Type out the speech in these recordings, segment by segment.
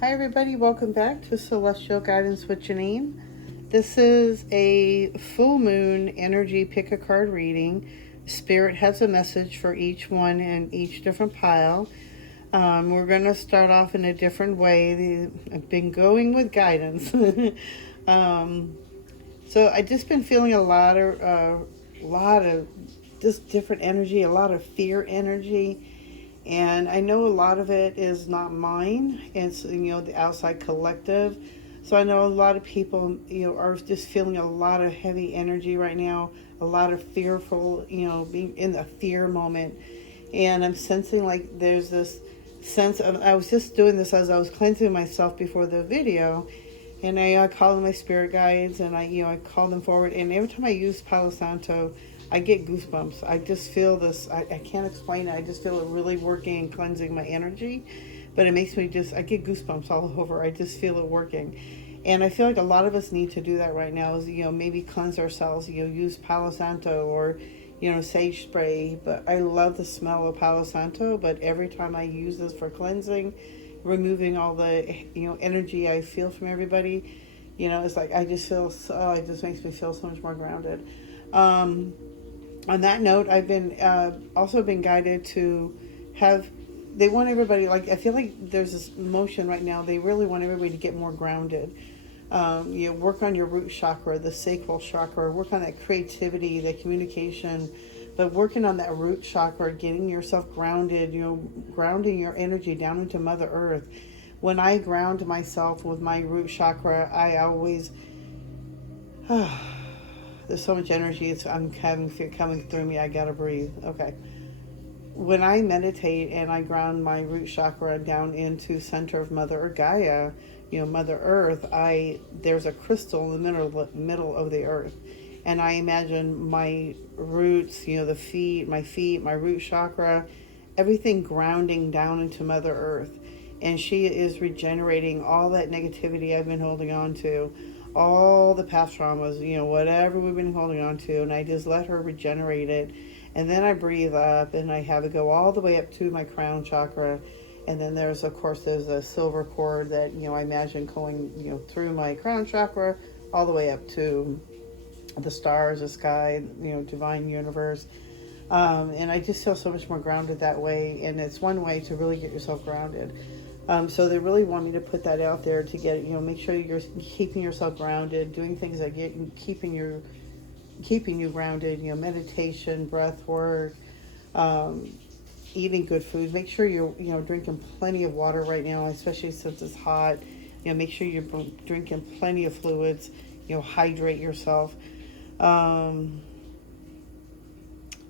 Hi everybody, welcome back to Celestial Guidance with Jaeneen. This is a full moon energy pick a card reading. Spirit has a message for each one in each different pile. We're going to start off in a different way. I've been going with guidance. So I just been feeling a lot of just different energy, a lot of fear energy. And I know a lot of it is not mine. It's, the outside collective. So I know a lot of people, are just feeling a lot of heavy energy right now, a lot of fearful, being in a fear moment. And I'm sensing like there's this sense of, I was just doing this as I was cleansing myself before the video. And I call them my spirit guides, and I call them forward. And every time I use Palo Santo, I get goosebumps. I just feel this, I can't explain it. I just feel it really working and cleansing my energy. But it makes me I get goosebumps all over. I just feel it working. And I feel like a lot of us need to do that right now is, maybe cleanse ourselves, use Palo Santo or, sage spray. But I love the smell of Palo Santo. But every time I use this for cleansing, removing all the, energy I feel from everybody, it's like I just feel so, it just makes me feel so much more grounded. On that note, I've been also been guided to have. They want everybody, like, I feel like there's this motion right now. They really want everybody to get more grounded. Work on your root chakra, the sacral chakra. Work on that creativity, the communication, but working on that root chakra, getting yourself grounded. Grounding your energy down into Mother Earth. When I ground myself with my root chakra, I always. There's so much energy. I'm having fear coming through me. I gotta breathe. Okay. When I meditate and I ground my root chakra down into center of Mother Gaia, Mother Earth, there's a crystal in the middle of the earth, and I imagine my roots, the feet, my root chakra, everything grounding down into Mother Earth, and she is regenerating all that negativity I've been holding on to, all the past traumas, whatever we've been holding on to, and I just let her regenerate it. And then I breathe up and I have it go all the way up to my crown chakra. And then there's a silver cord that, I imagine going, through my crown chakra all the way up to the stars, the sky, divine universe. And I just feel so much more grounded that way. And it's one way to really get yourself grounded. So they really want me to put that out there to get, make sure you're keeping yourself grounded, doing things that get keeping you grounded, meditation, breath work, eating good food. Make sure you're, drinking plenty of water right now, especially since it's hot. Make sure you're drinking plenty of fluids, hydrate yourself. A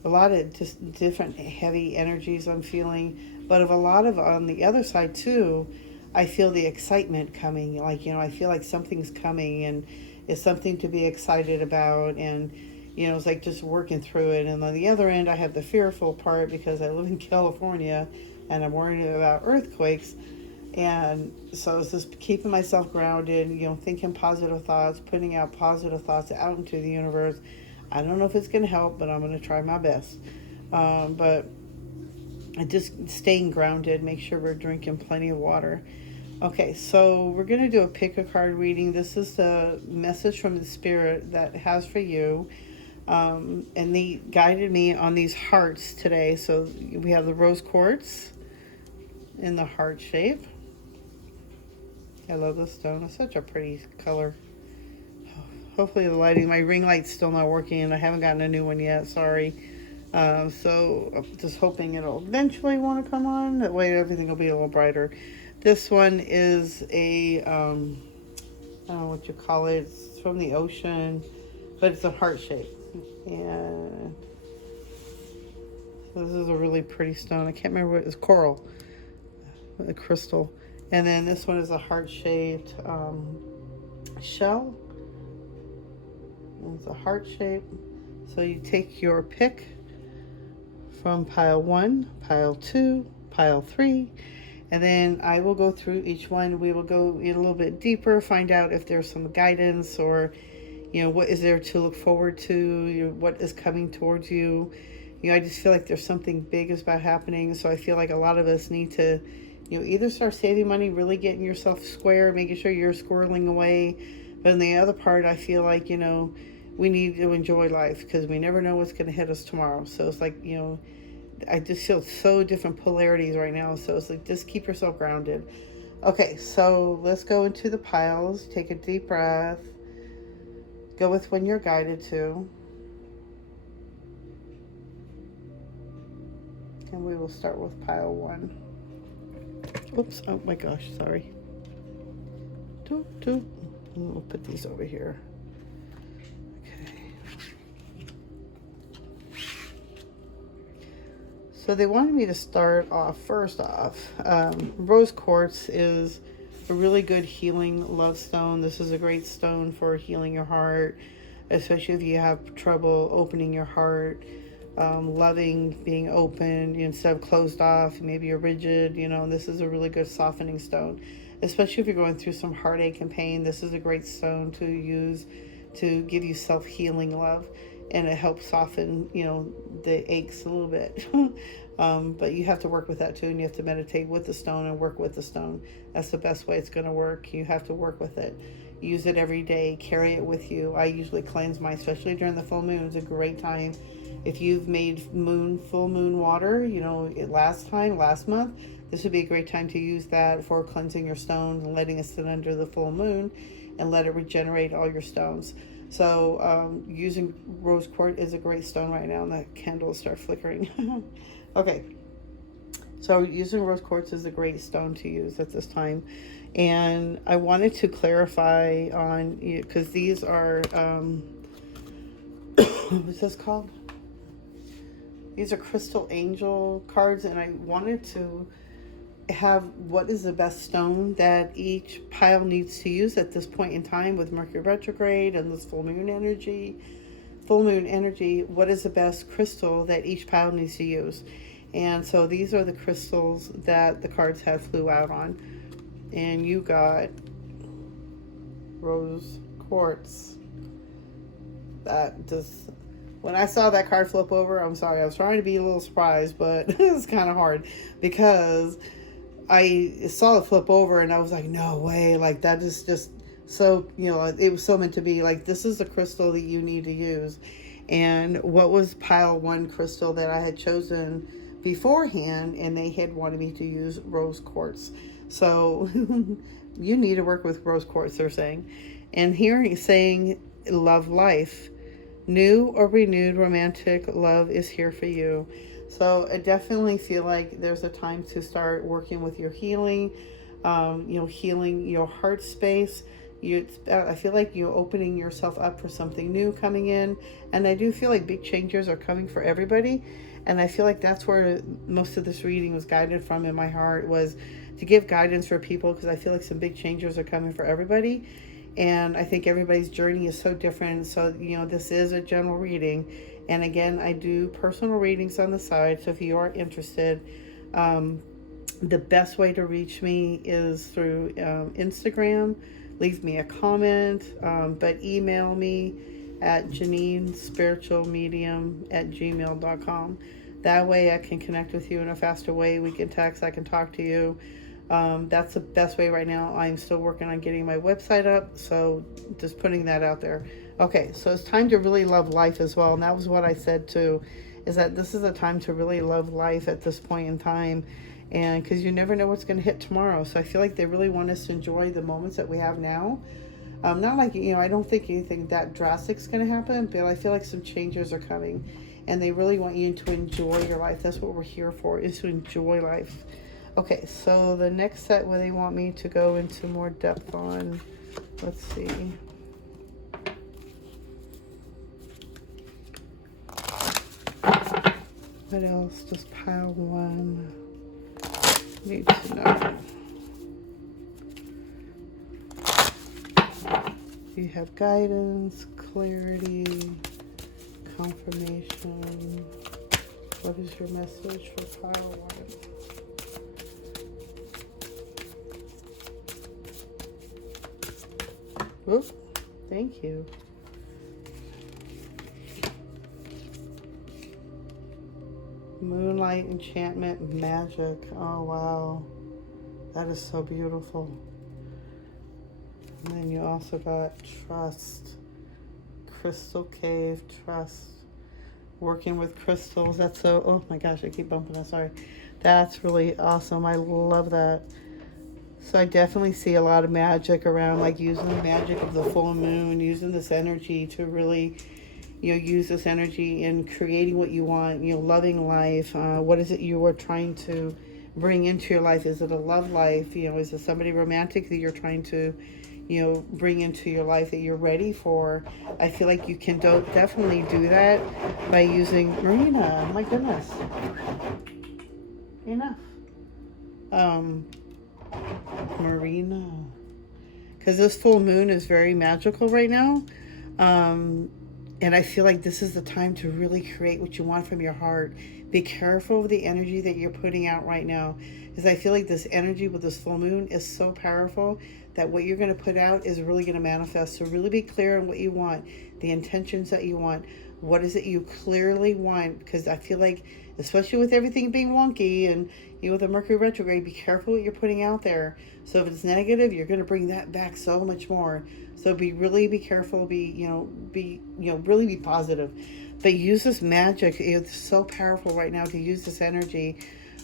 lot of just different heavy energies I'm feeling, but of a lot of, on the other side too, I feel the excitement coming. Like, I feel like something's coming and it's something to be excited about. And, it's like just working through it. And on the other end, I have the fearful part because I live in California and I'm worried about earthquakes. And so it's just keeping myself grounded, thinking positive thoughts, putting out positive thoughts out into the universe. I don't know if it's going to help, but I'm going to try my best. But just staying grounded, make sure we're drinking plenty of water. Okay, so we're going to do a pick a card reading. This is the message from the spirit that it has for you. And they guided me on these hearts today. So we have the rose quartz in the heart shape. I love this stone. It's such a pretty color. Hopefully the lighting, my ring light's still not working and I haven't gotten a new one yet. Sorry. So I'm just hoping it'll eventually want to come on. That way everything will be a little brighter. This one is I don't know what you call it. It's from the ocean, but it's a heart shape. And this is a really pretty stone. I can't remember what it's coral, the crystal. And then this one is a heart-shaped shell. It's a heart shape. So you take your pick from pile 1, pile 2, pile 3, and then I will go through each one. We will go in a little bit deeper, find out if there's some guidance or, what is there to look forward to, what is coming towards you. I just feel like there's something big is about happening. So I feel like a lot of us need to either start saving money, really getting yourself square, making sure you're squirreling away. But in the other part, I feel like, we need to enjoy life because we never know what's going to hit us tomorrow. So it's like, I just feel so different polarities right now. So it's like, just keep yourself grounded. Okay, so let's go into the piles. Take a deep breath. Go with when you're guided to. And we will start with pile 1. Oops, oh my gosh, sorry. We'll put these over here. Okay. So they wanted me to start off, first off, rose quartz is a really good healing love stone. This is a great stone for healing your heart, especially if you have trouble opening your heart. Loving, being open instead of closed off. Maybe you're rigid, this is a really good softening stone, especially if you're going through some heartache and pain. This is a great stone to use to give you self-healing love, and it helps soften the aches a little bit. But you have to work with that too, and you have to meditate with the stone and work with the stone. That's the best way it's going to work. You have to work with it. Use it every day, carry it with you. I usually cleanse mine, especially during the full moon. It's a great time. If you've made full moon water, last month, this would be a great time to use that for cleansing your stones and letting it sit under the full moon and let it regenerate all your stones. So using rose quartz is a great stone right now, and that candle will start flickering. Okay, so using rose quartz is a great stone to use at this time. And I wanted to clarify on, because these are, what's this called? These are crystal angel cards, and I wanted to have what is the best stone that each pile needs to use at this point in time with Mercury Retrograde and this full moon energy. What is the best crystal that each pile needs to use? And so these are the crystals that the cards have flew out on. And you got rose quartz. That just... When I saw that card flip over, I'm sorry, I was trying to be a little surprised, but it's kind of hard because I saw it flip over and I was like, no way, like that is just so, it was so meant to be. Like, this is a crystal that you need to use. And what was pile 1 crystal that I had chosen beforehand, and they had wanted me to use rose quartz. So you need to work with rose quartz, they're saying. And here he's saying, love life. New or renewed romantic love is here for you. So I definitely feel like there's a time to start working with your healing, healing your heart space. I feel like you're opening yourself up for something new coming in. And I do feel like big changes are coming for everybody. And I feel like that's where most of this reading was guided from in my heart, was to give guidance for people, because I feel like some big changes are coming for everybody. And I think everybody's journey is so different. So, this is a general reading. And again, I do personal readings on the side. So if you are interested, the best way to reach me is through Instagram. Leave me a comment, but email me at janeenspiritualmedium@gmail.com. That way I can connect with you in a faster way. We can text, I can talk to you. That's the best way right now. I'm still working on getting my website up, so just putting that out there. Okay, so it's time to really love life as well, and that was what I said too, is that this is a time to really love life at this point in time, and because you never know what's going to hit tomorrow. So I feel like they really want us to enjoy the moments that we have now. Not like, I don't think anything that drastic is going to happen, but I feel like some changes are coming, and they really want you to enjoy your life. That's what we're here for, is to enjoy life. Okay, so the next set where they want me to go into more depth on, let's see. What else does pile 1 need to know? You have guidance, clarity, confirmation. What is your message for pile 1? Oop, thank you. Moonlight, enchantment, magic. Oh, wow. That is so beautiful. And then you also got trust, crystal cave, trust, working with crystals. That's so, oh my gosh, I keep bumping that, sorry. That's really awesome. I love that. So I definitely see a lot of magic around, like using the magic of the full moon, using this energy to really, use this energy in creating what you want, loving life. What is it you are trying to bring into your life? Is it a love life? Is it somebody romantic that you're trying to, bring into your life that you're ready for? I feel like you can definitely do that by using Marina. My goodness. Enough. Marina. Because this full moon is very magical right now. And I feel like this is the time to really create what you want from your heart. Be careful of the energy that you're putting out right now. Because I feel like this energy with this full moon is so powerful that what you're going to put out is really going to manifest. So really be clear on what you want, the intentions that you want. What is it you clearly want? Because I feel like, especially with everything being wonky and with the Mercury Retrograde, be careful what you're putting out there. So if it's negative, you're going to bring that back so much more. So really be careful. Really be positive. But use this magic. It's so powerful right now to use this energy.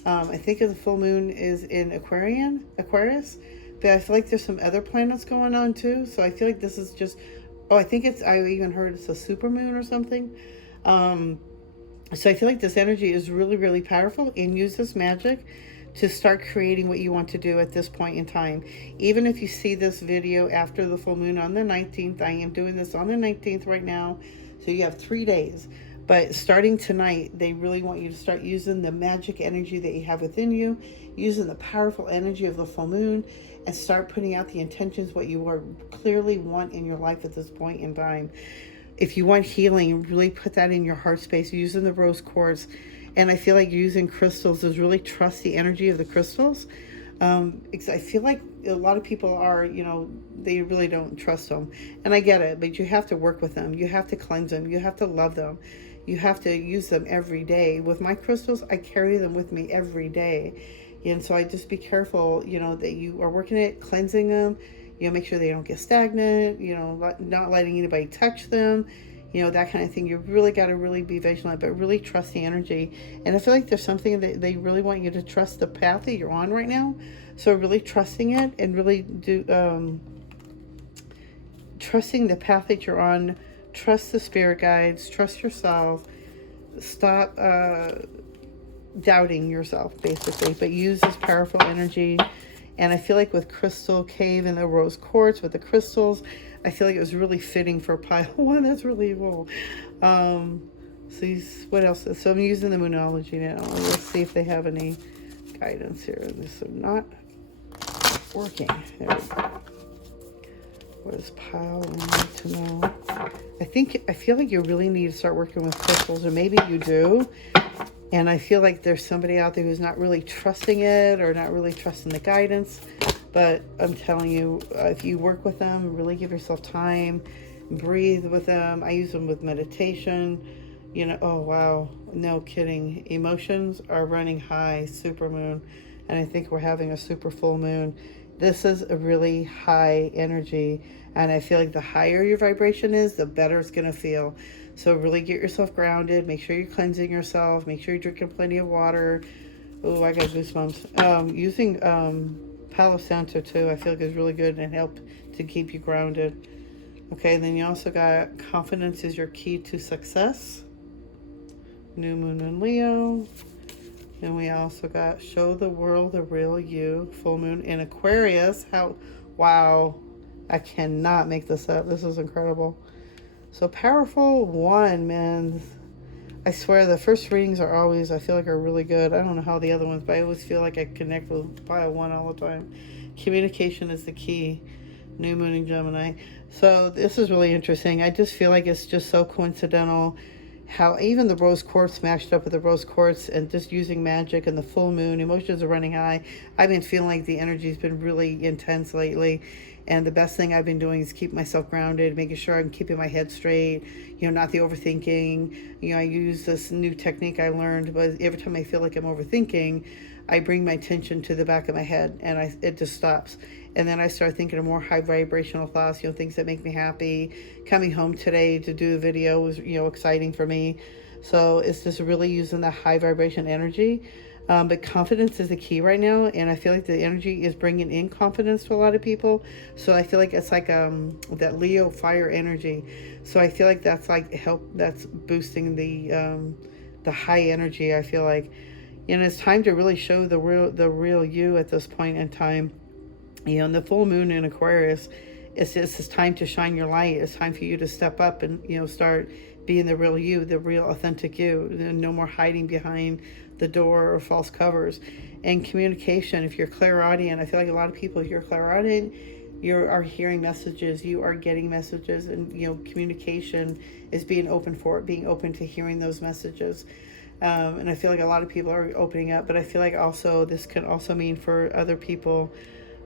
I think the full moon is in Aquarius, but I feel like there's some other planets going on too. So I feel like this is just, I even heard it's a super moon or something. So I feel like this energy is really, really powerful, and use this magic to start creating what you want to do at this point in time. Even if you see this video after the full moon on the 19th, I am doing this on the 19th right now. So you have 3 days. But starting tonight, they really want you to start using the magic energy that you have within you, using the powerful energy of the full moon, and start putting out the intentions, what you are clearly want in your life at this point in time. If you want healing, really put that in your heart space, using the rose quartz. And I feel like using crystals is really trust the energy of the crystals. Because I feel like a lot of people are, they really don't trust them. And I get it, but you have to work with them. You have to cleanse them. You have to love them. You have to use them every day. With my crystals, I carry them with me every day. And so I just be careful, that you are working it, cleansing them. Make sure they don't get stagnant, not letting anybody touch them, that kind of thing. You really got to really be vigilant, but really trust the energy. And I feel like there's something that they really want you to trust the path that you're on right now. So really trusting it and really trusting the path that you're on. Trust the spirit guides, trust yourself, stop doubting yourself, basically, but use this powerful energy. And I feel like with Crystal Cave and the Rose Quartz, with the crystals, I feel like it was really fitting for pile 1. That's really cool. What else? So I'm using the Moonology now. Let's see if they have any guidance here. This is not working. There we go. What does pile need to know? I feel like you really need to start working with crystals, or maybe you do. And I feel like there's somebody out there who's not really trusting it or not really trusting the guidance. But I'm telling you, if you work with them, really give yourself time, breathe with them. I use them with meditation. Oh, wow. No kidding. Emotions are running high, super moon. And I think we're having a super full moon. This is a really high energy. And I feel like the higher your vibration is, the better it's going to feel. So really get yourself grounded. Make sure you're cleansing yourself. Make sure you're drinking plenty of water. Oh, I got goosebumps. Using Palo Santo too, I feel like is really good and help to keep you grounded. Okay, then you also got confidence is your key to success. New moon in Leo. And we also got show the world the real you. Full moon in Aquarius. Wow. I cannot make this up. This is incredible. So powerful 1, man. I swear the first readings are always, I feel like, are really good. I don't know how the other ones, but I always feel like I connect with pile 1 all the time. Communication is the key. New moon in Gemini. So this is really interesting. I just feel like it's just so coincidental how even the rose quartz matched up with the rose quartz, and just using magic and the full moon. Emotions are running high. I've been feeling like the energy's been really intense lately. And the best thing I've been doing is keep myself grounded, making sure I'm keeping my head straight, not the overthinking. I use this new technique I learned, but every time I feel like I'm overthinking, I bring my attention to the back of my head, and it just stops. And then I start thinking of more high vibrational thoughts, things that make me happy. Coming home today to do a video was, exciting for me. So it's just really using the high vibration energy. But confidence is the key right now, and I feel like the energy is bringing in confidence to a lot of people. So I feel like it's like that Leo fire energy. So I feel like that's that's boosting the high energy. I feel like, it's time to really show the real you at this point in time. And the full moon in Aquarius, it's time to shine your light. It's time for you to step up and start being the real you, the real authentic you. No more hiding behind the door or false covers. And communication, if you're clairaudient, I feel like a lot of people, if you're clairaudient, you are hearing messages, you are getting messages, and communication is being open for it, being open to hearing those messages. And I feel like a lot of people are opening up, but I feel like also this can also mean for other people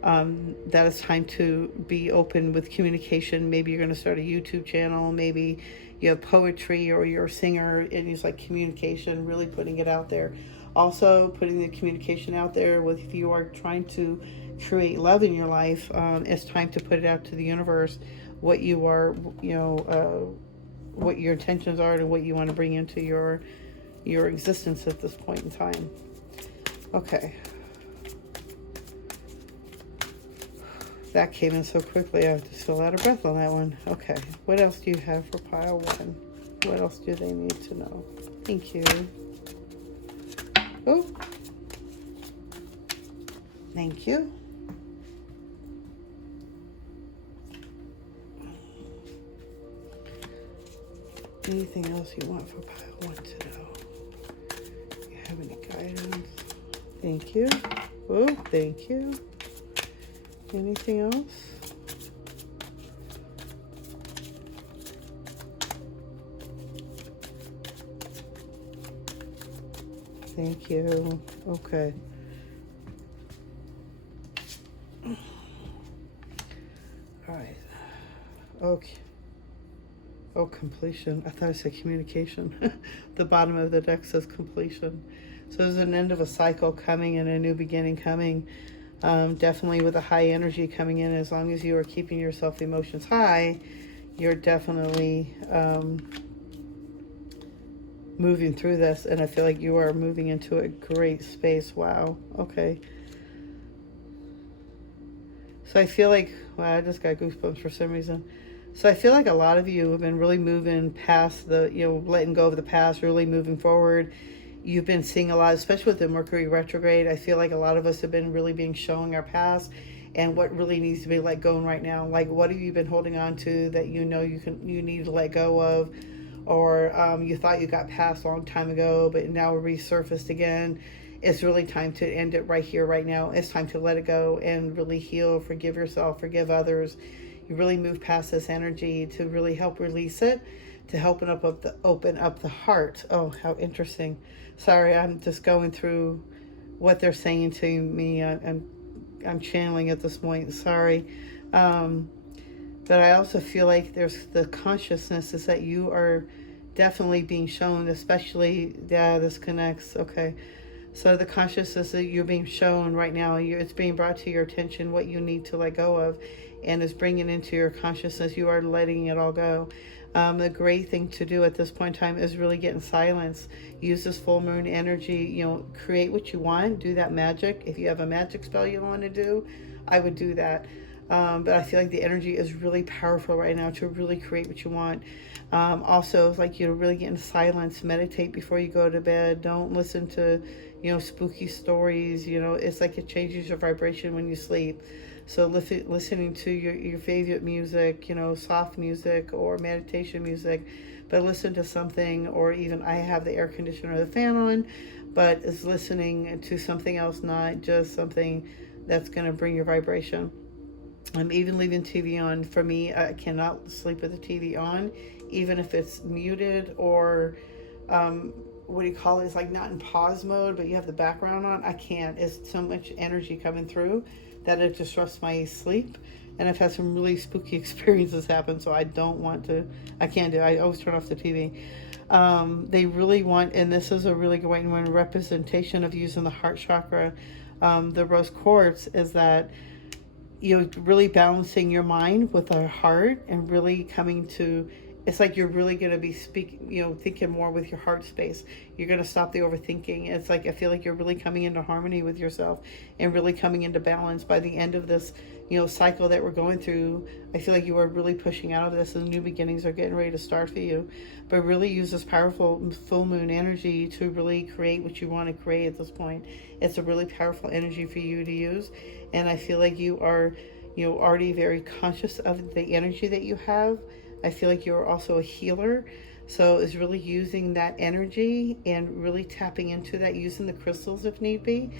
that it's time to be open with communication. Maybe you're going to start a YouTube channel, maybe you have poetry, or you're a singer, and it's like communication, really putting it out there. Also putting the communication out there with, if you are trying to create love in your life, it's time to put it out to the universe, what you are, what your intentions are, and what you want to bring into your existence at this point in time. Okay. That came in so quickly, I just feel out of breath on that one. Okay, what else do you have for pile one? What else do they need to know? Thank you. Oh. Thank you. Anything else you want for pile one to know? Do you have any guidance? Thank you. Oh, thank you. Anything else? Thank you. Okay. All right. Okay. Oh, completion. I thought I said communication. The bottom of the deck says completion. So there's an end of a cycle coming and a new beginning coming. Definitely with a high energy coming in. As long as you are keeping your self emotions high, you're definitely moving through this, and I feel like you are moving into a great space. Wow. Okay. So I feel like, wow, I just got goosebumps for some reason. So I feel like a lot of you have been really moving past the, letting go of the past, really moving forward. You've been seeing a lot, especially with the Mercury Retrograde. I feel like a lot of us have been really being shown our past and what really needs to be let go right now. Like, what have you been holding on to that you need to let go of, or you thought you got past a long time ago, but now we're resurfaced again. It's really time to end it right here, right now. It's time to let it go and really heal, forgive yourself, forgive others. You really move past this energy to really help release it, to help open up the heart. Oh, how interesting. Sorry, I'm just going through what they're saying to me. I'm channeling at this point. Sorry. But I also feel like there's the consciousness is that you are definitely being shown, especially, yeah, this connects. Okay. So the consciousness that you're being shown right now, it's being brought to your attention what you need to let go of, and is bringing into your consciousness. You are letting it all go. The great thing to do at this point in time is really get in silence. Use this full moon energy, create what you want, do that magic. If you have a magic spell you want to do, I would do that. But I feel like the energy is really powerful right now to really create what you want. Also, like, really get in silence, meditate before you go to bed. Don't listen to, spooky stories. It's like it changes your vibration when you sleep. So listening to your favorite music, soft music or meditation music, but listen to something, or even I have the air conditioner or the fan on, but is listening to something else, not just something that's going to bring your vibration. I'm even leaving TV on. For me, I cannot sleep with the TV on, even if it's muted or what do you call it? It's like not in pause mode, but you have the background on. I can't. It's so much energy coming through that it disrupts my sleep. And I've had some really spooky experiences happen, so I can't do it. I always turn off the TV. They really want, and this is a really great one, representation of using the heart chakra. The rose quartz is that you're really balancing your mind with our heart and really coming to, it's like you're really going to be speaking, thinking more with your heart space. You're going to stop the overthinking. It's like I feel like you're really coming into harmony with yourself and really coming into balance by the end of this cycle that we're going through. I feel like you are really pushing out of this and new beginnings are getting ready to start for you. But really use this powerful full moon energy to really create what you want to create at this point. It's a really powerful energy for you to use. And I feel like you are already very conscious of the energy that you have. I feel like you're also a healer. So it's really using that energy and really tapping into that, using the crystals if need be.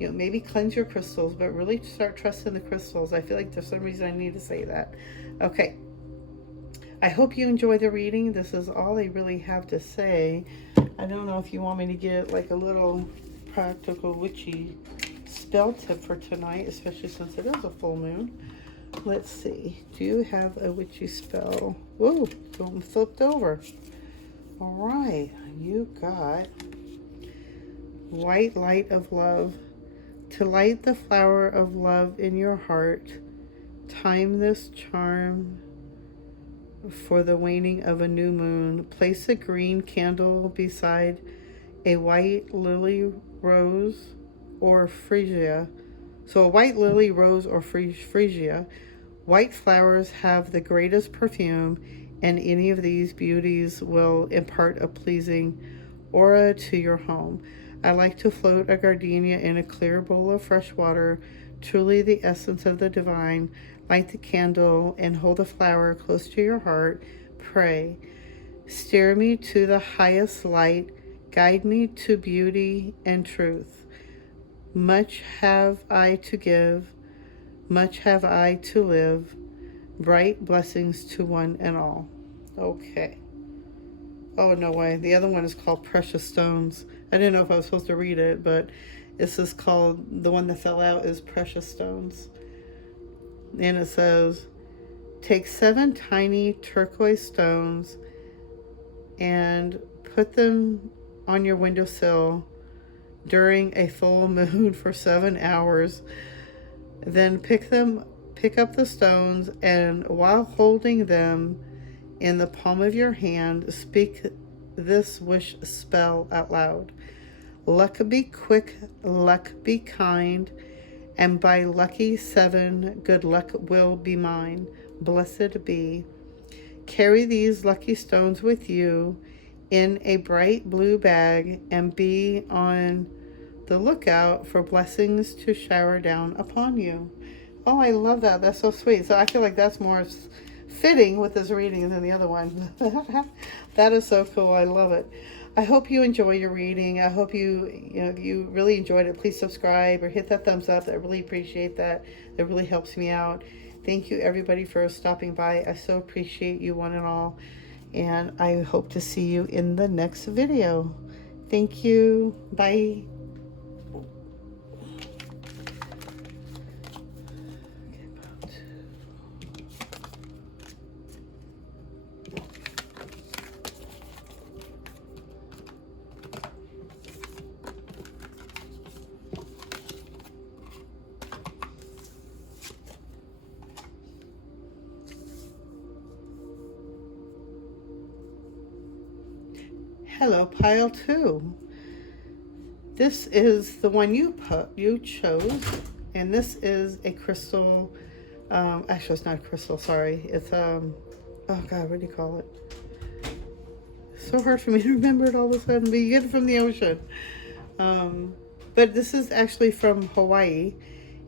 Maybe cleanse your crystals, but really start trusting the crystals. I feel like there's some reason I need to say that. Okay. I hope you enjoy the reading. This is all I really have to say. I don't know if you want me to get like a little practical witchy spell tip for tonight, especially since it is a full moon. Let's see. Do you have a witchy spell? Ooh, something flipped over. All right. You got white light of love. To light the flower of love in your heart, time this charm for the waning of a new moon. Place a green candle beside a white lily rose or freesia. So a white lily, rose, or freesia. White flowers have the greatest perfume, and any of these beauties will impart a pleasing aura to your home. I like to float a gardenia in a clear bowl of fresh water, truly the essence of the divine. Light the candle and hold the flower close to your heart. Pray. Steer me to the highest light. Guide me to beauty and truth. Much have I to give. Much have I to live. Bright blessings to one and all. Okay. Oh, no way. The other one is called Precious Stones. I didn't know if I was supposed to read it, but this is called, the one that fell out is Precious Stones. And it says, take 7 tiny turquoise stones and put them on your windowsill during a full moon for 7 hours. Then pick up the stones, and while holding them in the palm of your hand, speak this wish spell out loud. Luck be quick, luck be kind, and by lucky 7, good luck will be mine. Blessed be. Carry these lucky stones with you in a bright blue bag and be on the lookout for blessings to shower down upon you. Oh, I love that. That's so sweet. So I feel like that's more fitting with this reading than the other one. That is so cool. I love it. I hope you enjoy your reading. I hope if you really enjoyed it, please subscribe or hit that thumbs up. I really appreciate that. It really helps me out. Thank you, everybody, for stopping by. I so appreciate you one and all. And I hope to see you in the next video. Thank you. Bye. Hello, pile 2. This is the one you chose, and this is a crystal. Actually, it's not a crystal. Sorry, it's oh God, what do you call it? So hard for me to remember it all of a sudden. But you get it from the ocean. But this is actually from Hawaii,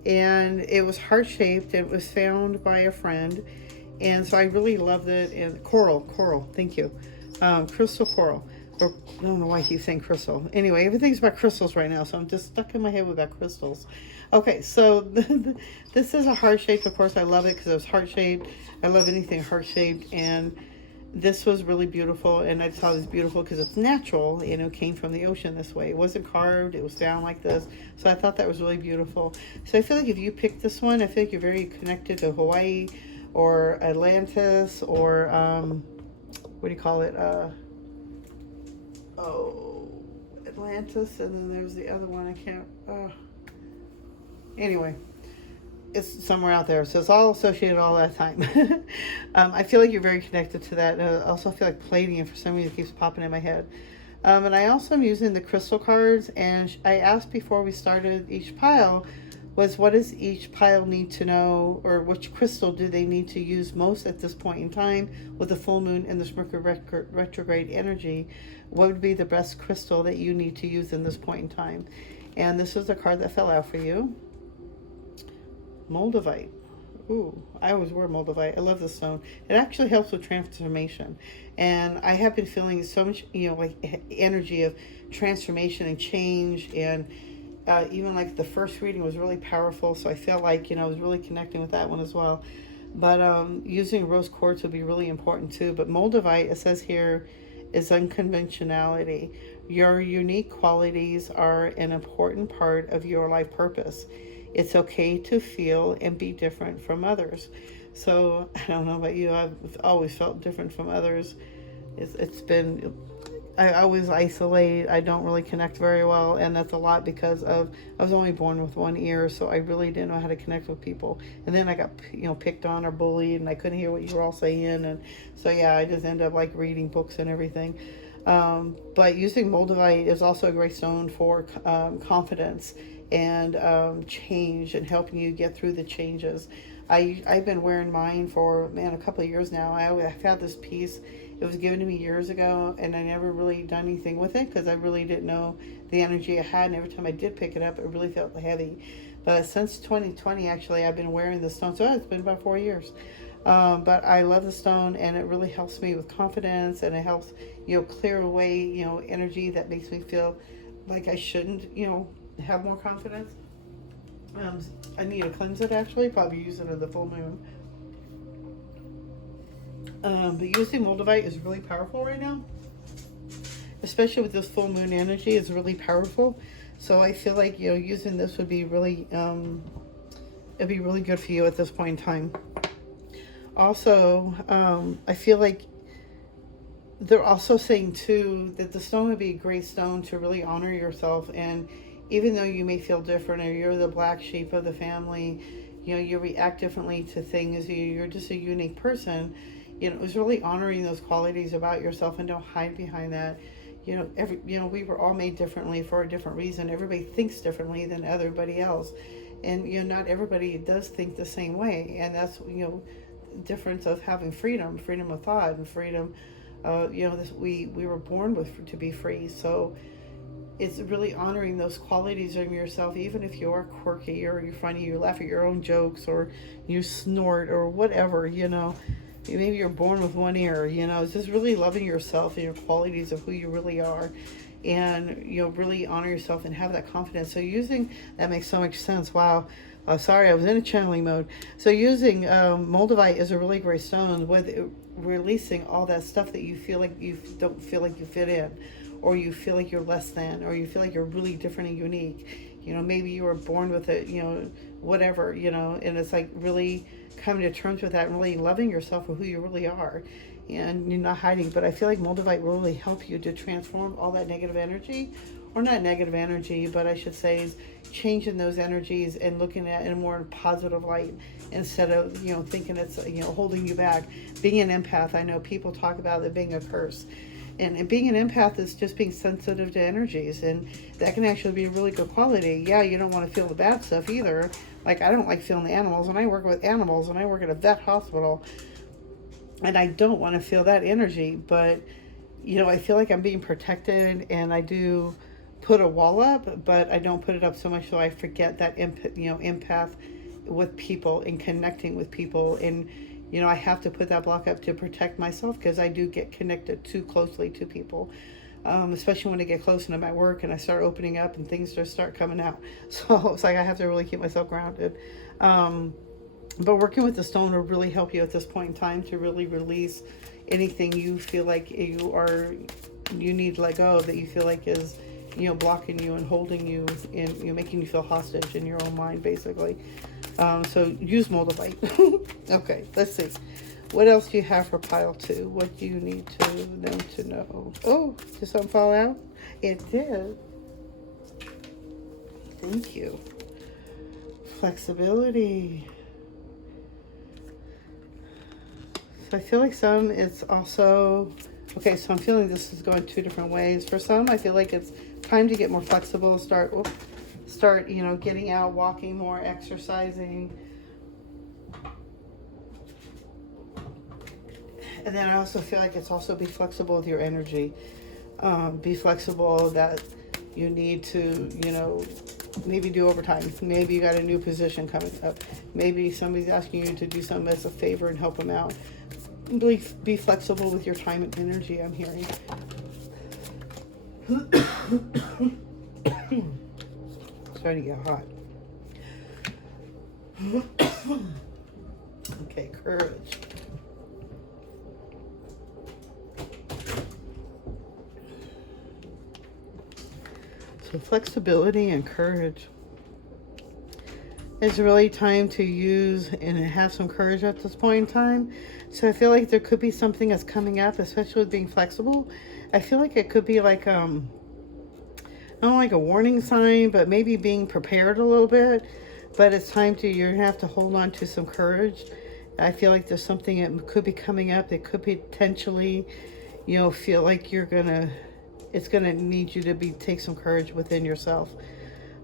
and it was heart shaped. It was found by a friend, and so I really loved it. And coral. Thank you, crystal coral. Or, I don't know why I keep saying crystal. Anyway, everything's about crystals right now, so I'm just stuck in my head with about crystals. Okay, so this is a heart-shaped. Of course, I love it because it was heart-shaped. I love anything heart-shaped, and this was really beautiful, and I just thought it was beautiful because it's natural, came from the ocean this way. It wasn't carved. It was down like this, so I thought that was really beautiful. So I feel like if you pick this one, I feel like you're very connected to Hawaii or Atlantis or, what do you call it, Atlantis, and then there's the other one. I can't. Anyway, it's somewhere out there, so it's all associated all that time. I feel like you're very connected to that. I also feel like palladium for some reason keeps popping in my head. And I also am using the crystal cards, and I asked before we started each pile was what does each pile need to know, or which crystal do they need to use most at this point in time with the full moon and this Mercury retrograde energy. What would be the best crystal that you need to use in this point in time? And this is the card that fell out for you. Moldavite. Ooh, I always wear Moldavite. I love this stone. It actually helps with transformation. And I have been feeling so much, like energy of transformation and change. And even like the first reading was really powerful. So I felt like, I was really connecting with that one as well. But using rose quartz would be really important too. But Moldavite, it says here, is unconventionality. Your unique qualities are an important part of your life purpose. It's okay to feel and be different from others. So I don't know about you, I've always felt different from others. It's been, I always isolate. I don't really connect very well, and that's a lot because I was only born with one ear, so I really didn't know how to connect with people. And then I got picked on or bullied, and I couldn't hear what you were all saying, and so yeah, I just ended up like reading books and everything. But using Moldavite is also a great stone for confidence and change and helping you get through the changes. I've been wearing mine for a couple of years now. I've had this piece. It was given to me years ago, and I never really done anything with it because I really didn't know the energy I had, and every time I did pick it up, it really felt heavy. But since 2020, actually, I've been wearing the stone, so it's been about 4 years. But I love the stone, and it really helps me with confidence, and it helps clear away energy that makes me feel like I shouldn't have more confidence. I need to cleanse it, actually, probably use it in the full moon. But using Moldavite is really powerful right now, especially with this full moon energy. It's really powerful. So I feel like using this would be really it'd be really good for you at this point in time. Also, I feel like they're also saying too that the stone would be a great stone to really honor yourself. And even though you may feel different, or you're the black sheep of the family, you react differently to things, you're just a unique person, it was really honoring those qualities about yourself, and don't hide behind that. We were all made differently for a different reason. Everybody thinks differently than everybody else, and not everybody does think the same way. And that's the difference of having freedom of thought, and freedom. We were born to be free. So it's really honoring those qualities in yourself, even if you are quirky, or you're funny, you laugh at your own jokes, or you snort, or whatever. Maybe you're born with one ear. It's just really loving yourself and your qualities of who you really are, and really honor yourself and have that confidence. So using that makes so much sense. Wow. Sorry, I was in a channeling mode. So using Moldavite is a really great stone with releasing all that stuff that you feel like you don't feel like you fit in, or you feel like you're less than, or you feel like you're really different and unique. Maybe you were born with it, whatever, and it's like really coming to terms with that and really loving yourself for who you really are, and you're not hiding. But I feel like Moldavite will really help you to transform all that negative energy, or not negative energy, but I should say is changing those energies and looking at it in a more positive light, instead of, thinking it's, holding you back. Being an empath, I know people talk about it being a curse. And being an empath is just being sensitive to energies, and that can actually be a really good quality. Yeah, you don't want to feel the bad stuff either. Like, I don't like feeling the animals, and I work with animals, and I work at a vet hospital, and I don't want to feel that energy. But, I feel like I'm being protected, and I do put a wall up, but I don't put it up so much so I forget that empath with people and connecting with people. And I have to put that block up to protect myself, because I do get connected too closely to people, especially when I get close and I'm at work and I start opening up and things just start coming out. So it's like I have to really keep myself grounded. But working with the stone will really help you at this point in time to really release anything you feel like you need to let go of, that you feel like is blocking you and holding you, and making you feel hostage in your own mind, basically. So use Moldavite. Okay, let's see. What else do you have for pile 2? What do you need them to know? Oh, did something fall out? It did. Thank you. Flexibility. So I feel like some it's also, okay, so I'm feeling this is going 2 different ways. For some, I feel like it's time to get more flexible, start, getting out, walking more, exercising. And then I also feel like it's also be flexible with your energy. Be flexible that you need to, maybe do overtime. Maybe you got a new position coming up. Maybe somebody's asking you to do something as a favor and help them out. Be flexible with your time and energy, I'm hearing. Starting to get hot. Okay, courage. So flexibility and courage. It's really time to use and have some courage at this point in time. So I feel like there could be something that's coming up, especially with being flexible. I feel like it could be like, not like a warning sign, but maybe being prepared a little bit. But it's time you're gonna have to hold on to some courage. I feel like there's something that could be coming up that could potentially, feel like it's gonna need you to take some courage within yourself.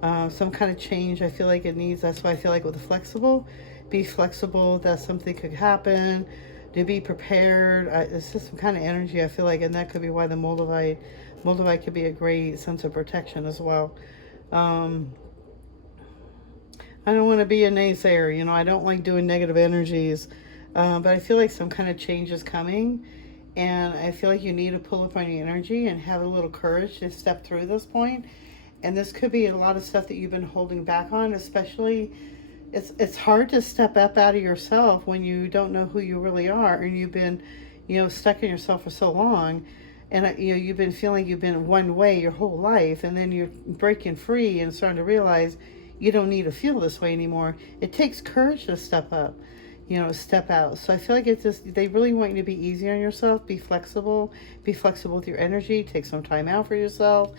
Some kind of change I feel like it needs. That's why I feel like with the flexible, be flexible that something could happen, to be prepared. It's just some kind of energy I feel like, and that could be why the Moldavite could be a great sense of protection as well. I don't want to be a naysayer, I don't like doing negative energies, but I feel like some kind of change is coming, and I feel like you need to pull up on your energy and have a little courage to step through this point. And this could be a lot of stuff that you've been holding back on, especially it's hard to step up out of yourself when you don't know who you really are, and you've been, stuck in yourself for so long, and you've been feeling you've been one way your whole life, and then you're breaking free and starting to realize you don't need to feel this way anymore. It takes courage to step up, step out. So I feel like they really want you to be easy on yourself, be flexible with your energy, take some time out for yourself.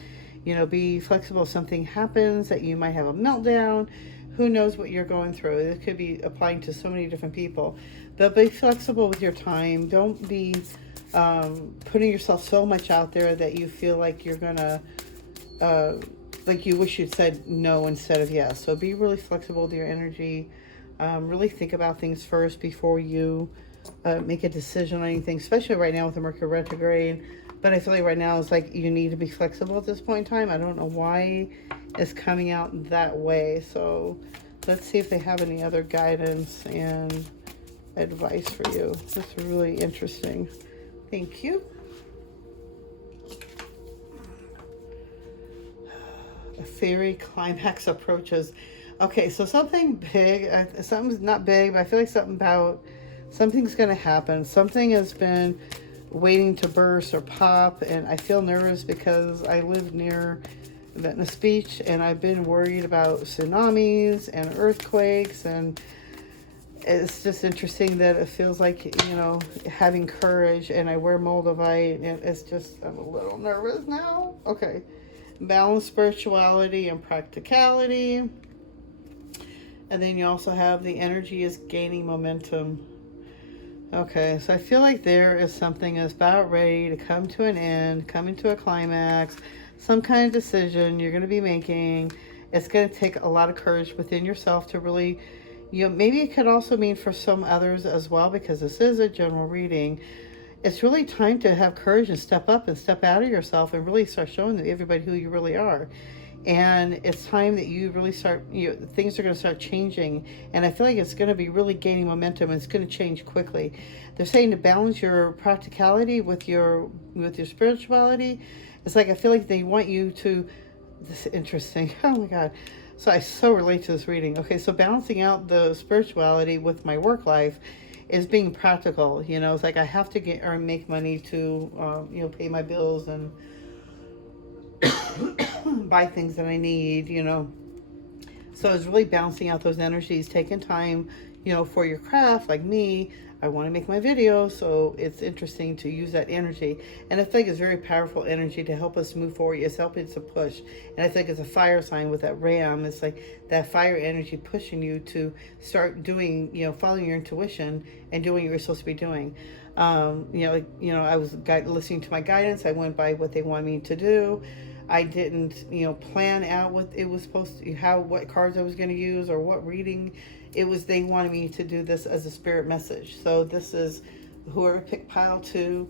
Be flexible if something happens, that you might have a meltdown. Who knows what you're going through? It could be applying to so many different people. But be flexible with your time. Don't be putting yourself so much out there that you feel like you're going to, like you wish you'd said no instead of yes. So be really flexible with your energy. Really think about things first before you make a decision on anything, especially right now with the Mercury Retrograde. But I feel like right now it's like you need to be flexible at this point in time. I don't know why it's coming out that way. So let's see if they have any other guidance and advice for you. That's really interesting. Thank you. A fairy climax approaches. Okay, so something big, something's not big, but I feel like something's going to happen. Something has been waiting to burst or pop, and I feel nervous because I live near Venice Beach, and I've been worried about tsunamis and earthquakes, and it's just interesting that it feels like, having courage, and I wear Moldavite, and it's just, I'm a little nervous now. Okay. Balance spirituality and practicality. And then you also have the energy is gaining momentum. Okay, so I feel like there is something that's about ready to come to an end, come into a climax, some kind of decision you're going to be making. It's going to take a lot of courage within yourself to really, maybe it could also mean for some others as well, because this is a general reading. It's really time to have courage and step up and step out of yourself and really start showing everybody who you really are. And it's time that you really start, things are going to start changing. And I feel like it's going to be really gaining momentum, and it's going to change quickly. They're saying to balance your practicality with your spirituality. It's like, I feel like they want you to, this is interesting. Oh my God. So I so relate to this reading. Okay, so balancing out the spirituality with my work life is being practical. It's like I have to get or make money to, pay my bills and buy things that I need, So it's really balancing out those energies, taking time, for your craft. Like me, I want to make my videos, so it's interesting to use that energy. And I think it's very powerful energy to help us move forward. It's helping us to push. And I think it's a fire sign with that ram. It's like that fire energy pushing you to start doing, following your intuition and doing what you're supposed to be doing. I was listening to my guidance. I went by what they wanted me to do. I didn't, plan out what it was supposed to, what cards I was going to use or what reading. It was, they wanted me to do this as a spirit message. So this is whoever picked pile 2.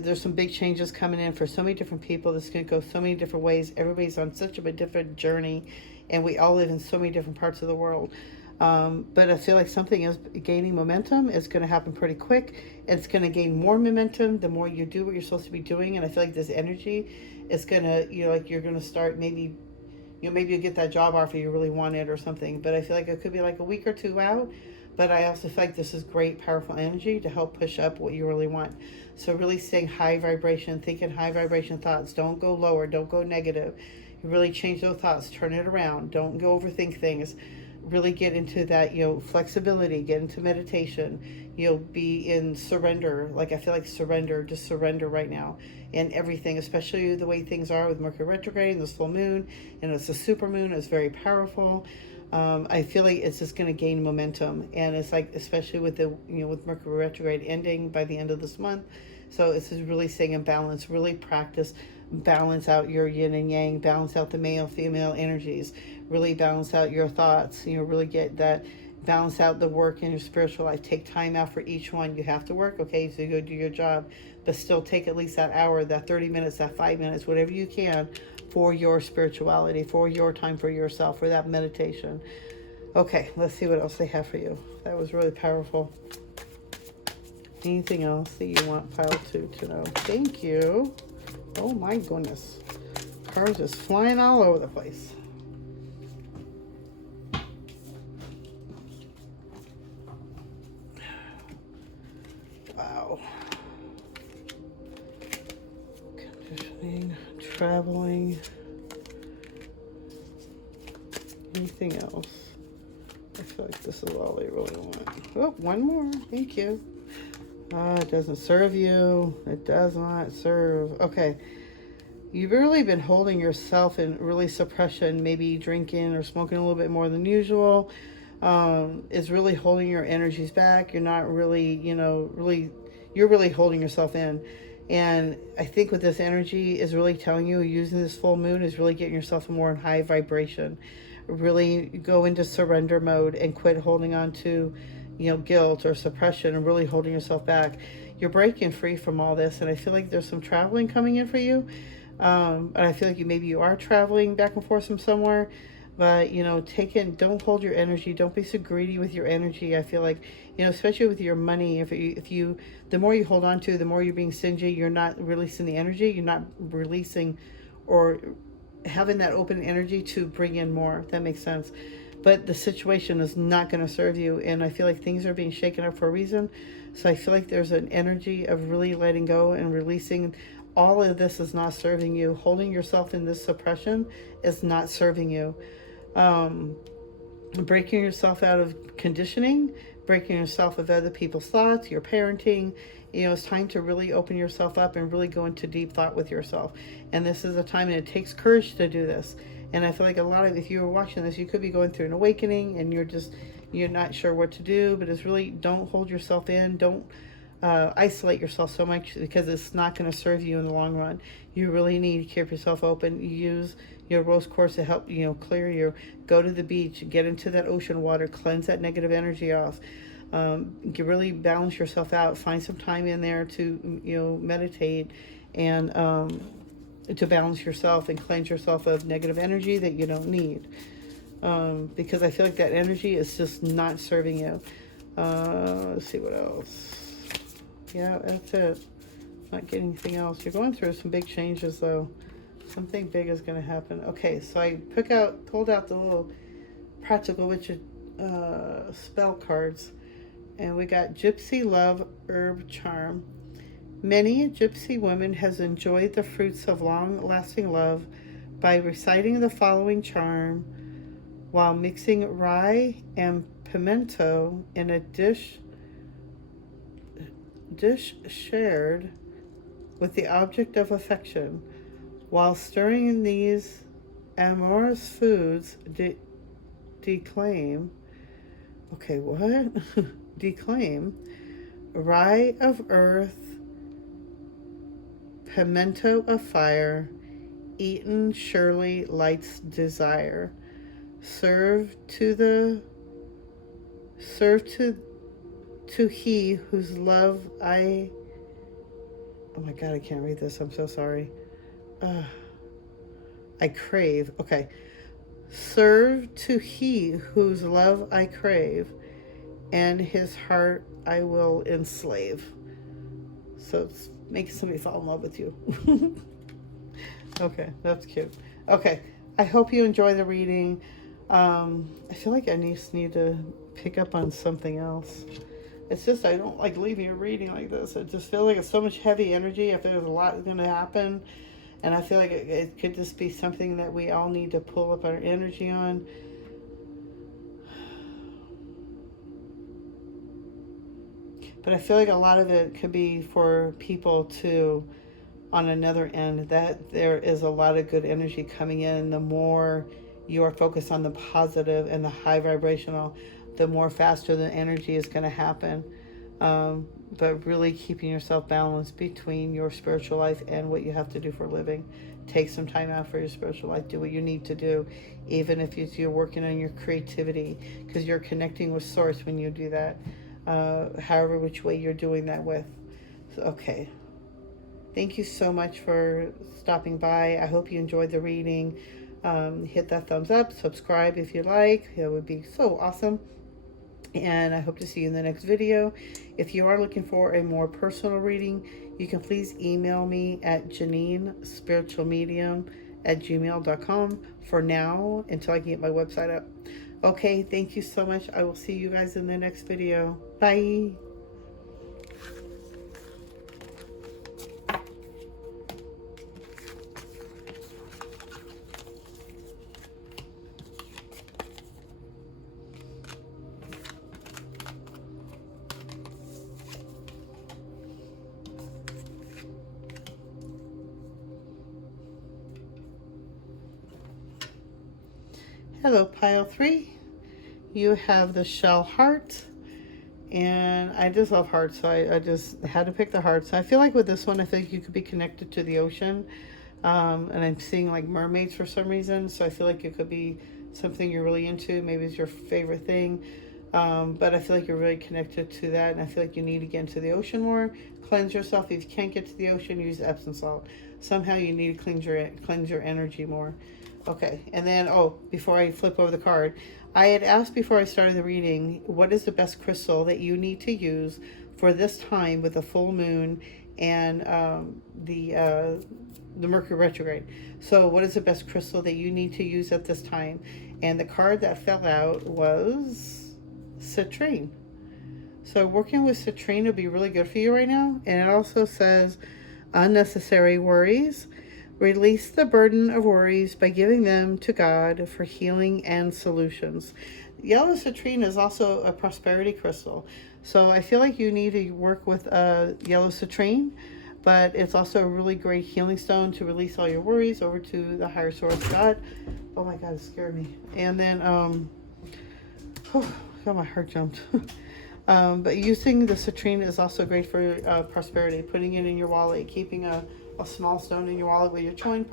There's some big changes coming in for so many different people. This is going to go so many different ways. Everybody's on such a different journey, and we all live in so many different parts of the world. But I feel like something is gaining momentum. It's going to happen pretty quick. It's going to gain more momentum the more you do what you're supposed to be doing. And I feel like this energy is going to, you're going to start maybe you get that job offer you really wanted or something. But I feel like it could be like a week or 2 out. But I also feel like this is great, powerful energy to help push up what you really want. So really staying high vibration, thinking high vibration thoughts. Don't go lower. Don't go negative. You really change those thoughts. Turn it around. Don't go overthink things. Really get into that, flexibility, get into meditation, be in surrender. Like I feel like just surrender right now in everything, especially the way things are with Mercury Retrograde and this full moon, and it's a super moon. It's very powerful. I feel like it's just going to gain momentum, and it's like, especially with the, with Mercury Retrograde ending by the end of this month. So it's just really staying in balance, really practice, balance out your yin and yang, balance out the male, female energies, really balance out your thoughts, really get that, balance out the work in your spiritual life. Take time out for each one. You have to work, okay, so you go do your job, but still take at least that hour, that 30 minutes, that 5 minutes, whatever you can for your spirituality, for your time for yourself, for that meditation. Okay, let's see what else they have for you. That was really powerful. Anything else that you want pile 2 to know? Thank you. Oh my goodness. Cards just flying all over the place. Wow. Conditioning, traveling. Anything else? I feel like this is all they really want. Oh, one more. Thank you. It doesn't serve you. It does not serve. Okay. You've really been holding yourself in really suppression, maybe drinking or smoking a little bit more than usual. Is really holding your energies back. You're not really, you're really holding yourself in. And I think what this energy is really telling you, using this full moon, is really getting yourself more in high vibration. Really go into surrender mode and quit holding on to, guilt or suppression, and really holding yourself back. You're breaking free from all this, and I feel like there's some traveling coming in for you. And I feel like maybe you are traveling back and forth from somewhere, but don't hold your energy. Don't be so greedy with your energy. I feel like, especially with your money, if you the more you hold on to, the more you're being stingy. You're not releasing the energy. You're not releasing or having that open energy to bring in more. If that makes sense. But the situation is not going to serve you, and I feel like things are being shaken up for a reason. So I feel like there's an energy of really letting go and releasing. All of this is not serving you. Holding yourself in this suppression is not serving you. Breaking yourself out of conditioning, breaking yourself of other people's thoughts, your parenting. It's time to really open yourself up and really go into deep thought with yourself. And this is a time, and it takes courage to do this. And I feel like if you were watching this, you could be going through an awakening, and you're not sure what to do. But it's really, don't hold yourself in. Don't isolate yourself so much, because it's not going to serve you in the long run. You really need to keep yourself open. Use your rose quartz to help clear go to the beach, get into that ocean water, cleanse that negative energy off. Really balance yourself out. Find some time in there to meditate and to balance yourself and cleanse yourself of negative energy that you don't need, because I feel like that energy is just not serving you. Let's see what else. Yeah, that's it. Not getting anything else. You're going through some big changes, though. Something big is going to happen. Okay, so I pulled out the little practical witch spell cards, and we got Gypsy Love Herb Charm. Many a gypsy woman has enjoyed the fruits of long-lasting love by reciting the following charm. while mixing rye and pimento in a dish shared with the object of affection. While stirring these amorous foods, declaim, okay, what? Declaim, rye of earth, pimento of fire, eaten surely lights desire. Serve to he whose love I, oh my God, I can't read this. I'm so sorry. I crave. Okay. Serve to he whose love I crave, and his heart I will enslave. So it's making somebody fall in love with you. Okay, that's cute. Okay, I hope you enjoy the reading. I feel like I need to pick up on something else. It's just I don't like leaving a reading like this. I just feel like it's so much heavy energy. I feel there's a lot going to happen. And I feel like it could just be something that we all need to pull up our energy on. But I feel like a lot of it could be for people too, on another end, that there is a lot of good energy coming in. The more you are focused on the positive and the high vibrational, the more faster the energy is going to happen. But really keeping yourself balanced between your spiritual life and what you have to do for a living. Take some time out for your spiritual life. Do what you need to do, even if you're working on your creativity, because you're connecting with source when you do that, however which way you're doing that with. So, okay. Thank you so much for stopping by. I hope you enjoyed the reading. Hit that thumbs up, subscribe if you like. It would be so awesome. And I hope to see you in the next video. If you are looking for a more personal reading, you can please email me at janeenspiritualmedium@gmail.com for now, until I can get my website up. Okay, thank you so much. I will see you guys in the next video. Bye. Hello, pile 3. You have the shell heart, and I just love hearts, so I just had to pick the hearts. I feel like with this one, I think you could be connected to the ocean, and I'm seeing like mermaids for some reason, so I feel like it could be something you're really into. Maybe it's your favorite thing, but I feel like you're really connected to that, and I feel like you need to get into the ocean more. Cleanse yourself. If you can't get to the ocean, use Epsom salt. Somehow you need to cleanse your energy more. Okay, and then, before I flip over the card, I had asked before I started the reading, what is the best crystal that you need to use for this time with the full moon and the Mercury Retrograde? So what is the best crystal that you need to use at this time? And the card that fell out was citrine. So working with citrine would be really good for you right now. And it also says unnecessary worries. Release the burden of worries by giving them to God for healing and solutions. Yellow citrine is also a prosperity crystal. So I feel like you need to work with yellow citrine, but it's also a really great healing stone to release all your worries over to the higher source, God. Oh my God, it scared me. And then, God, my heart jumped. But using the citrine is also great for prosperity. Putting it in your wallet, keeping a small stone in your wallet with your coin,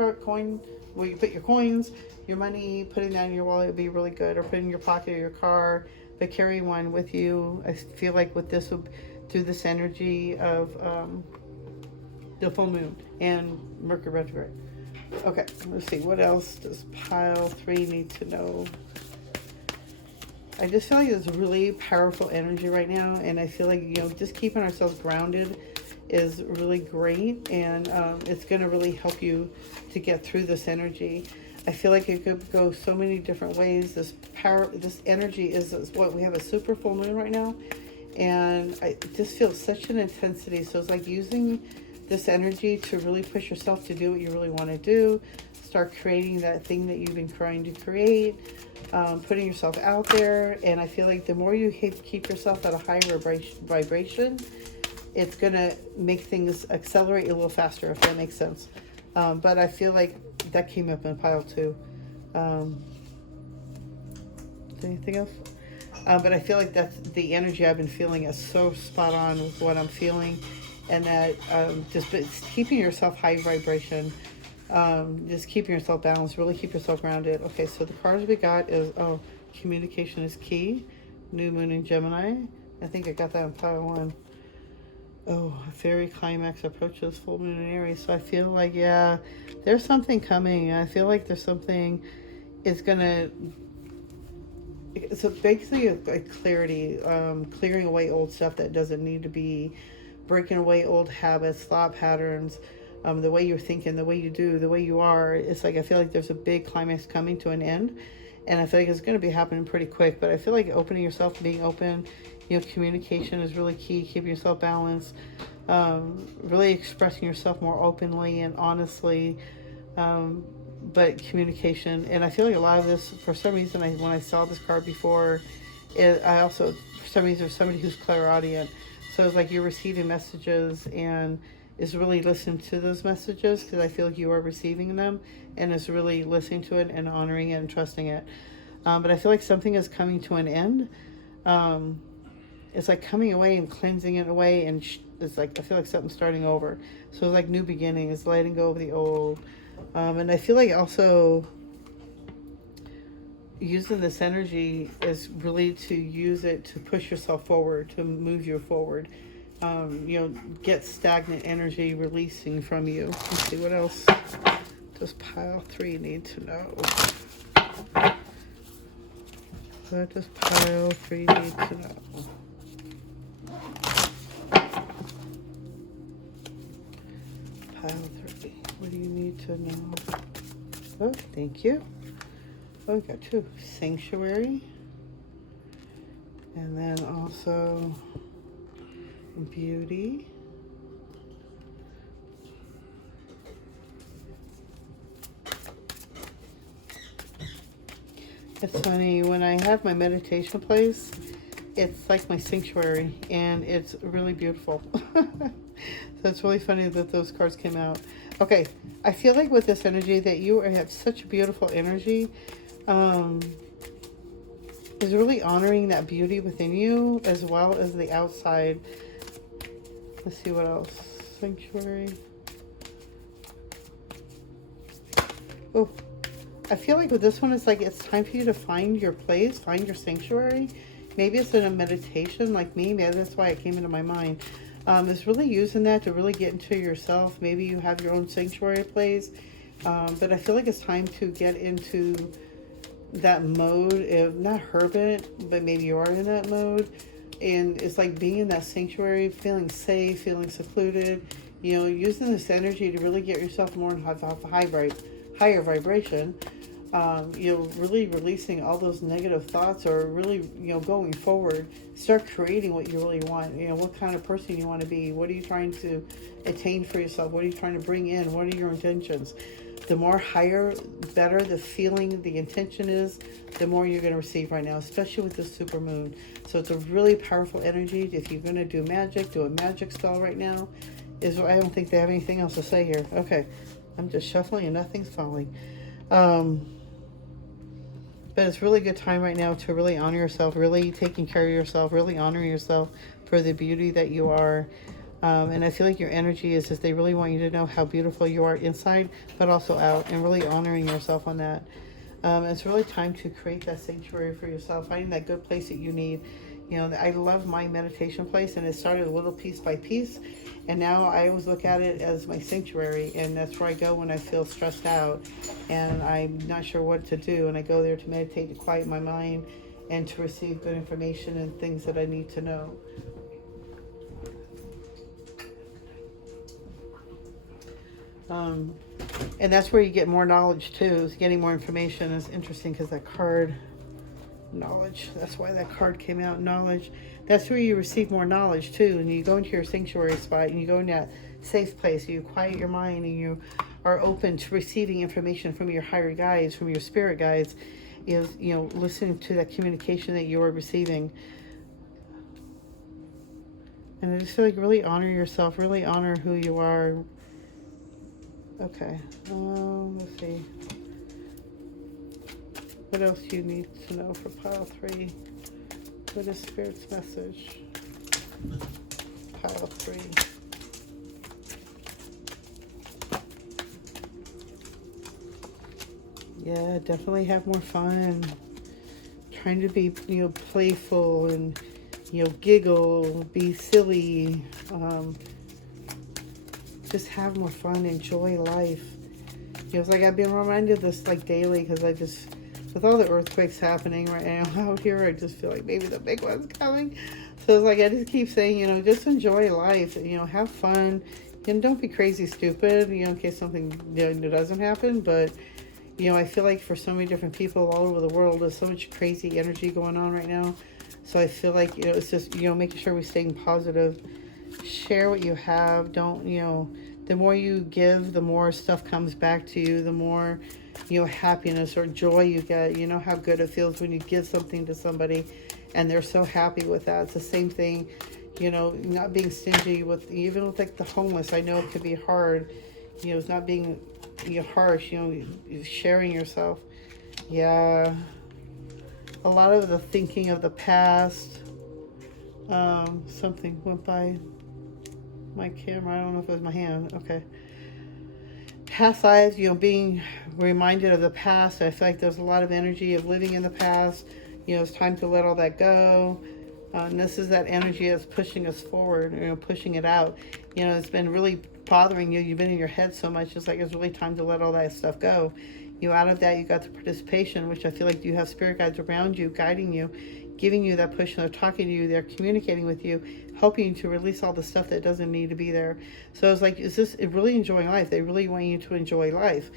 where you put your coins, your money, putting that in your wallet would be really good. Or put it in your pocket or your car, but carry one with you. I feel like with this, through this energy of the full moon and Mercury retrograde. Okay, let's see. What else does pile 3 need to know? I just feel like there's really powerful energy right now, and I feel like, just keeping ourselves grounded is really great, and it's going to really help you to get through this energy. I feel like it could go so many different ways. This energy is what we have, a super full moon right now, and I just feel such an intensity. So it's like using this energy to really push yourself to do what you really want to do. start creating that thing that you've been trying to create, putting yourself out there. And I feel like the more you keep yourself at a higher vibration, it's going to make things accelerate a little faster, if that makes sense. But I feel like that came up in pile 2. Anything else? But I feel like that's the energy I've been feeling is so spot on with what I'm feeling. And that just keeping yourself high vibration, just keeping yourself balanced, really keep yourself grounded. Okay, so the cards we got is, communication is key. New moon in Gemini. I think I got that in pile 1. Oh, fairy climax approaches full moon in Aries. So I feel like, yeah, there's something coming. I feel like there's something is going to... So basically a clarity, clearing away old stuff that doesn't need to be, breaking away old habits, thought patterns, the way you're thinking, the way you do, the way you are. It's like I feel like there's a big climax coming to an end, and I feel like it's going to be happening pretty quick. But I feel like opening yourself, being open, communication is really key. Keeping yourself balanced, really expressing yourself more openly and honestly. But communication, and I feel like a lot of this, for some reason, when I saw this card before, I also, for some reason, there's somebody who's clairaudient. So it's like you're receiving messages and is really listening to those messages, because I feel like you are receiving them and is really listening to it and honoring it and trusting it. But I feel like something is coming to an end. It's like coming away and cleansing it away, and it's like I feel like something's starting over. So it's like new beginnings, letting go of the old. And I feel like also using this energy is really to use it to push yourself forward, to move you forward. Get stagnant energy releasing from you. Let's see, what else does pile 3 need to know? What does pile 3 need to know? Pile 3. What do you need to know? Oh, thank you. Oh, we got 2. Sanctuary. And then also beauty. It's funny, when I have my meditation place, it's like my sanctuary, and it's really beautiful. So it's really funny that those cards came out. Okay, I feel like with this energy that you have such beautiful energy, is really honoring that beauty within you as well as the outside. Let's see what else. Sanctuary. Oh, I feel like with this one, it's like it's time for you to find your place, find your sanctuary. Maybe it's in a meditation like me. Maybe that's why it came into my mind. It's really using that to really get into yourself. Maybe you have your own sanctuary place. But I feel like it's time to get into that mode of not hermit, but maybe you are in that mode. And it's like being in that sanctuary, feeling safe, feeling secluded, using this energy to really get yourself more in higher vibration. Really releasing all those negative thoughts, or really, going forward, start creating what you really want. What kind of person you want to be. What are you trying to attain for yourself? What are you trying to bring in? What are your intentions? The more higher, better the feeling, the intention is, the more you're going to receive right now, especially with this super moon. So it's a really powerful energy. If you're going to do a magic spell right now. I don't think they have anything else to say here. Okay, I'm just shuffling and nothing's falling. But it's really good time right now to really honor yourself, really taking care of yourself, really honoring yourself for the beauty that you are. And I feel like your energy is they really want you to know how beautiful you are inside, but also out, and really honoring yourself on that. It's really time to create that sanctuary for yourself, finding that good place that you need. I love my meditation place, and it started a little piece by piece. And now I always look at it as my sanctuary, and that's where I go when I feel stressed out and I'm not sure what to do. And I go there to meditate, to quiet my mind, and to receive good information and things that I need to know. And that's where you get more knowledge too, is getting more information. Is interesting because that card, knowledge, that's why that card came out, knowledge. That's where you receive more knowledge too. And you go into your sanctuary spot and you go in that safe place, you quiet your mind, and you are open to receiving information from your higher guides, from your spirit guides, is, listening to that communication that you are receiving. And I just feel like really honor yourself, really honor who you are. Okay, let's see. What else do you need to know for pile 3? What is Spirit's message? Pile 3. Yeah, definitely have more fun. Trying to be, playful and, giggle, be silly. Just have more fun, enjoy life. It's like I've been reminded this like daily, because I just, with all the earthquakes happening right now out here, I just feel like maybe the big one's coming. So it's like I just keep saying, just enjoy life, have fun, and don't be crazy stupid, in case something doesn't happen. But I feel like for so many different people all over the world, there's so much crazy energy going on right now. So I feel like, it's just, making sure we're staying positive. Share what you have. Don't, the more you give, the more stuff comes back to you, the more, happiness or joy you get. You know how good it feels when you give something to somebody and they're so happy with that. It's the same thing, not being stingy with, even with like the homeless. I know it could be hard, it's not being harsh, sharing yourself. Yeah. A lot of the thinking of the past. Something went by my camera. I don't know if it was my hand. Okay. Past lives, being reminded of the past. I feel like there's a lot of energy of living in the past. It's time to let all that go. And this is that energy that's pushing us forward, pushing it out. It's been really bothering you. You've been in your head so much. It's like it's really time to let all that stuff go. Out of that, you got the participation, which I feel like you have spirit guides around you, guiding you, giving you that push, and they're talking to you, they're communicating with you, helping you to release all the stuff that doesn't need to be there. So it's like, is this really enjoying life? They really want you to enjoy life.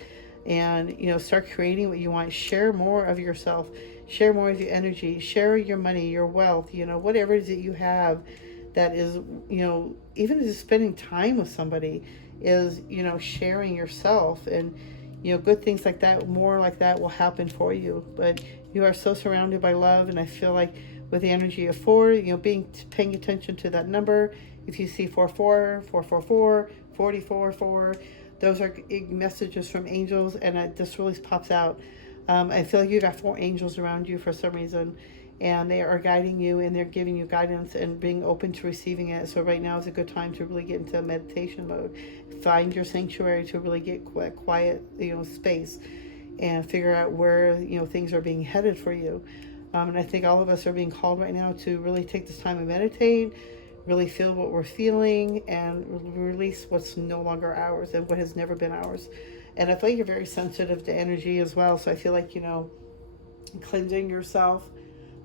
And, start creating what you want. Share more of yourself. Share more of your energy. Share your money, your wealth, whatever it is that you have that is, even just spending time with somebody is, sharing yourself. And, good things like that, more like that will happen for you. But you are so surrounded by love, and I feel like with the energy of 4, paying attention to that number. If you see 44, 444, 44, 4, those are messages from angels, and this really pops out. I feel like you got 4 angels around you for some reason, and they are guiding you, and they're giving you guidance and being open to receiving it. So right now is a good time to really get into meditation mode. Find your sanctuary to really get quiet, space, and figure out where, things are being headed for you. And I think all of us are being called right now to really take this time and meditate, really feel what we're feeling, and release what's no longer ours and what has never been ours. And I feel like you're very sensitive to energy as well. So I feel like, cleansing yourself.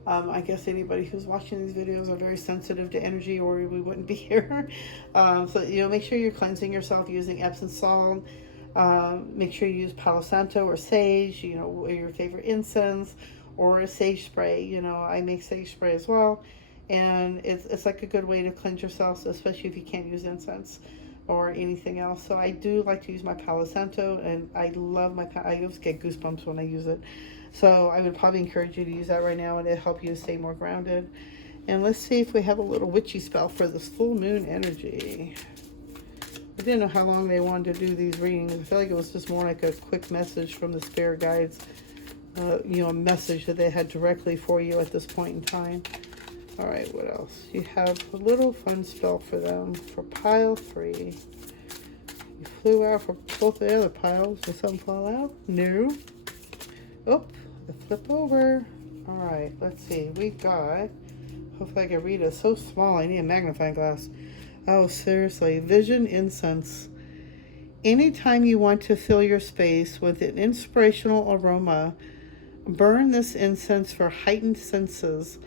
I guess anybody who's watching these videos are very sensitive to energy, or we wouldn't be here. So, make sure you're cleansing yourself using Epsom salt. Make sure you use Palo Santo or sage, or your favorite incense, or a sage spray. I make sage spray as well. And it's like a good way to cleanse yourself, especially if you can't use incense or anything else. So I do like to use my Palo Santo, and I love I always get goosebumps when I use it. So I would probably encourage you to use that right now, and it'll help you to stay more grounded. And let's see if we have a little witchy spell for this full moon energy. I didn't know how long they wanted to do these readings. I feel like it was just more like a quick message from the spirit guides, a message that they had directly for you at this point in time. All right, what else? You have a little fun spell for them for pile 3. You flew out for both the other piles. Did something fall out? No. Oh, the flip over. All right, let's see. We got, hopefully I can read it. It's so small, I need a magnifying glass. Oh, seriously. Vision incense. Anytime you want to fill your space with an inspirational aroma, burn this incense for heightened senses.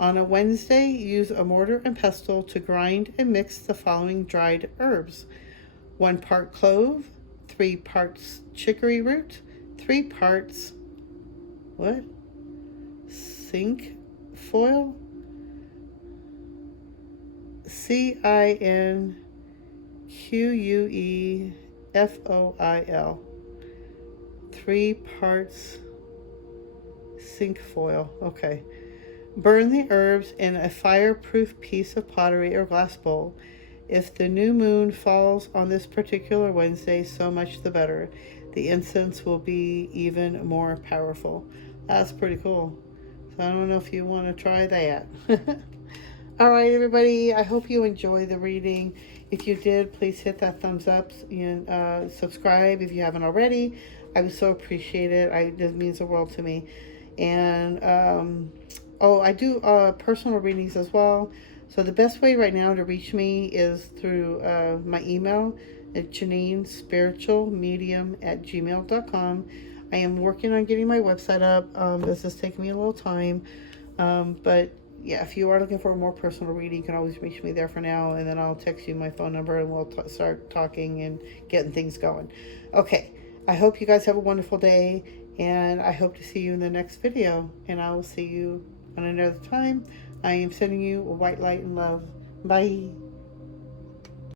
On a Wednesday, use a mortar and pestle to grind and mix the following dried herbs: 1 part clove, 3 parts chicory root, 3 parts, what? Cinque foil? CINQUE Foil. 3 parts zinc foil. Okay. Burn the herbs in a fireproof piece of pottery or glass bowl. If the new moon falls on this particular Wednesday, so much the better. The incense will be even more powerful. That's pretty cool. So I don't know if you want to try that. All right, everybody. I hope you enjoy the reading. If you did, please hit that thumbs up and subscribe if you haven't already. I would so appreciate it. It means the world to me. And I do personal readings as well. So the best way right now to reach me is through my email at JaeneenSpiritualMedium@gmail.com. I am working on getting my website up. This is taking me a little time. But yeah, if you are looking for a more personal reading, you can always reach me there for now. And then I'll text you my phone number and we'll start talking and getting things going. Okay. I hope you guys have a wonderful day. And I hope to see you in the next video. And I will see you on another time. I am sending you a white light and love. Bye.